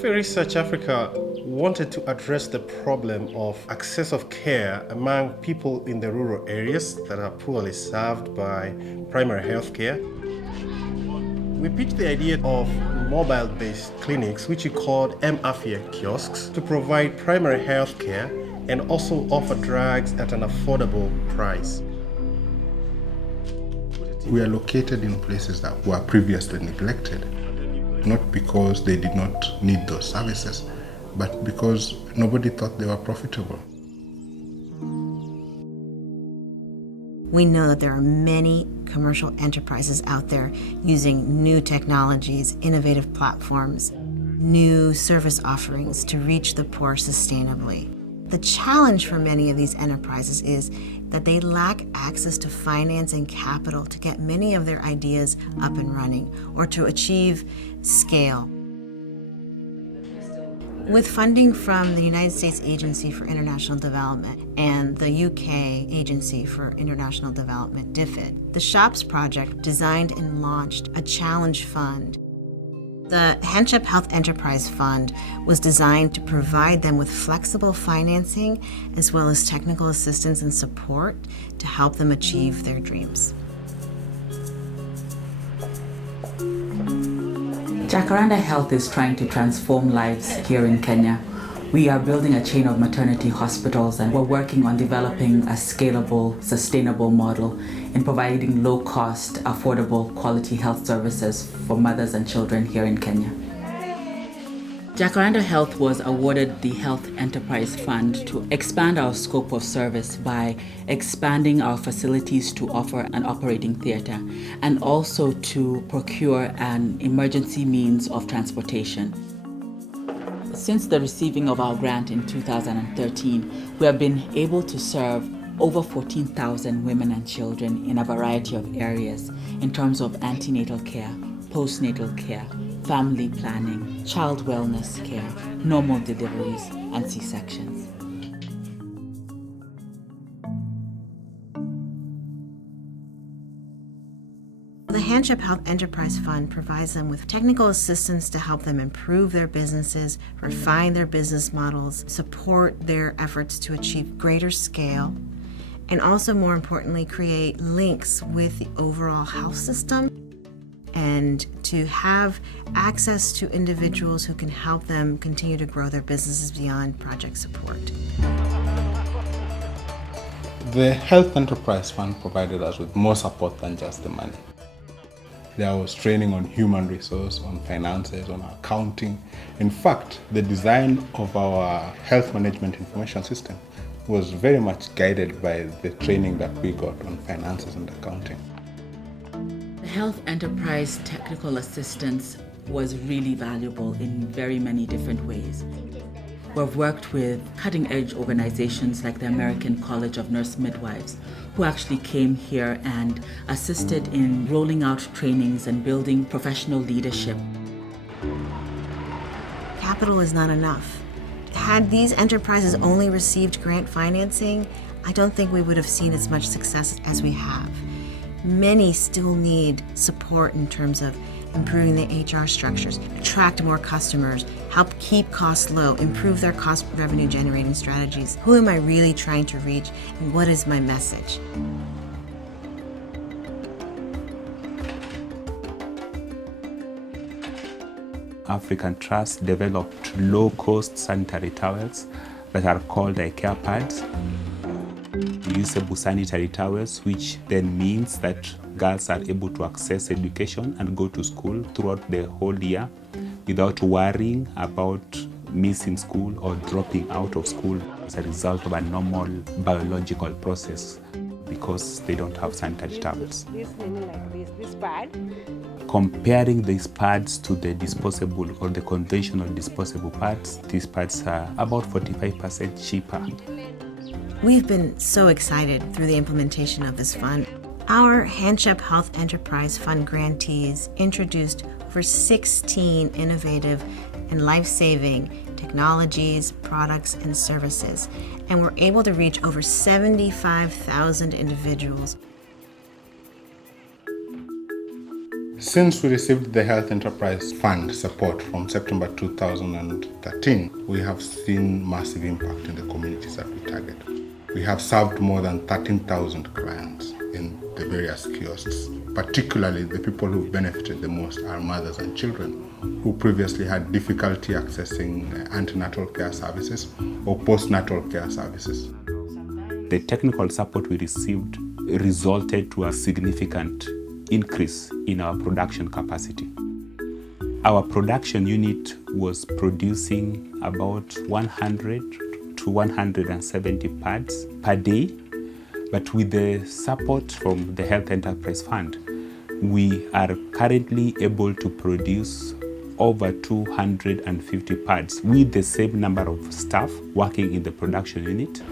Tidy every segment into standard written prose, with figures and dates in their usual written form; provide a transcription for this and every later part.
Afya Research Africa wanted to address the problem of access of care among people in the rural areas that are poorly served by primary health care. We pitched the idea of mobile-based clinics, which we called Afya kiosks, to provide primary health care and also offer drugs at an affordable price. We are located in places that were previously neglected, not because they did not need those services, but because nobody thought they were profitable. We know that there are many commercial enterprises out there using new technologies, innovative platforms, new service offerings to reach the poor sustainably. The challenge for many of these enterprises is that they lack access to finance and capital to get many of their ideas up and running or to achieve scale. With funding from the United States Agency for International Development and the UK Agency for International Development, DFID, the SHOPS project designed and launched a challenge fund. The HANSHEP Health Enterprise Fund was designed to provide them with flexible financing as well as technical assistance and support to help them achieve their dreams. Jacaranda Health is trying to transform lives here in Kenya. We are building a chain of maternity hospitals, and we're working on developing a scalable, sustainable model in providing low-cost, affordable, quality health services for mothers and children here in Kenya. Jacaranda Health was awarded the Health Enterprise Fund to expand our scope of service by expanding our facilities to offer an operating theater and also to procure an emergency means of transportation. Since the receiving of our grant in 2013, we have been able to serve over 14,000 women and children in a variety of areas in terms of antenatal care, postnatal care, family planning, child wellness care, normal deliveries, and C-sections. The HANSHEP Health Enterprise Fund provides them with technical assistance to help them improve their businesses, refine their business models, support their efforts to achieve greater scale, and also, more importantly, create links with the overall health system and to have access to individuals who can help them continue to grow their businesses beyond project support. The Health Enterprise Fund provided us with more support than just the money. There was training on human resource, on finances, on accounting. In fact, the design of our health management information system was very much guided by the training that we got on finances and accounting. The Health Enterprise technical assistance was really valuable in very many different ways. We've worked with cutting-edge organizations like the American College of Nurse Midwives, who actually came here and assisted in rolling out trainings and building professional leadership. Capital is not enough. Had these enterprises only received grant financing, I don't think we would have seen as much success as we have. Many still need support in terms of improving the HR structures, attract more customers, help keep costs low, improve their cost revenue generating strategies. Who am I really trying to reach, and what is my message? Afri-Can Trust developed low-cost sanitary towels that are called care pads. Usable sanitary towels, which then means that girls are able to access education and go to school throughout the whole year without worrying about missing school or dropping out of school as a result of a normal biological process because they don't have sanitary towels. This pad. Comparing these pads to the disposable or the conventional disposable pads, these pads are about 45% cheaper. We've been so excited through the implementation of this fund. Our HANSHEP Health Enterprise Fund grantees introduced over 16 innovative and life-saving technologies, products, and services, and were able to reach over 75,000 individuals. Since we received the Health Enterprise Fund support from September 2013, we have seen massive impact in the communities that we target. We have served more than 13,000 clients in the various kiosks. Particularly, the people who benefited the most are mothers and children who previously had difficulty accessing antenatal care services or postnatal care services. The technical support we received resulted to a significant increase in our production capacity. Our production unit was producing about 100 to 170 pads per day, but with the support from the Health Enterprise Fund, we are currently able to produce over 250 pads with the same number of staff working in the production unit.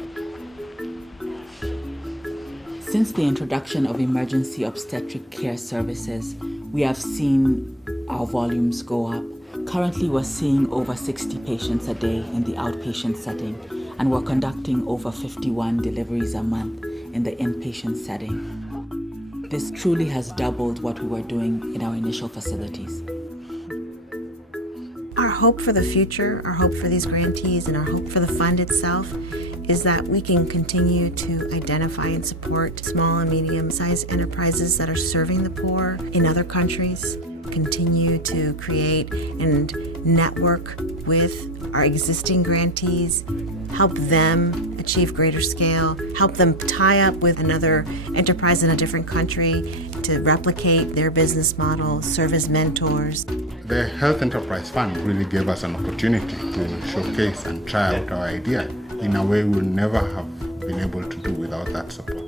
Since the introduction of emergency obstetric care services, we have seen our volumes go up. Currently, we're seeing over 60 patients a day in the outpatient setting, and we're conducting over 51 deliveries a month in the inpatient setting. This truly has doubled what we were doing in our initial facilities. Our hope for the future, our hope for these grantees, and our hope for the fund itself is that we can continue to identify and support small and medium-sized enterprises that are serving the poor in other countries, continue to create and network with our existing grantees, help them achieve greater scale, help them tie up with another enterprise in a different country to replicate their business model, serve as mentors. The Health Enterprise Fund really gave us an opportunity to showcase and try out our idea in a way we would never have been able to do without that support.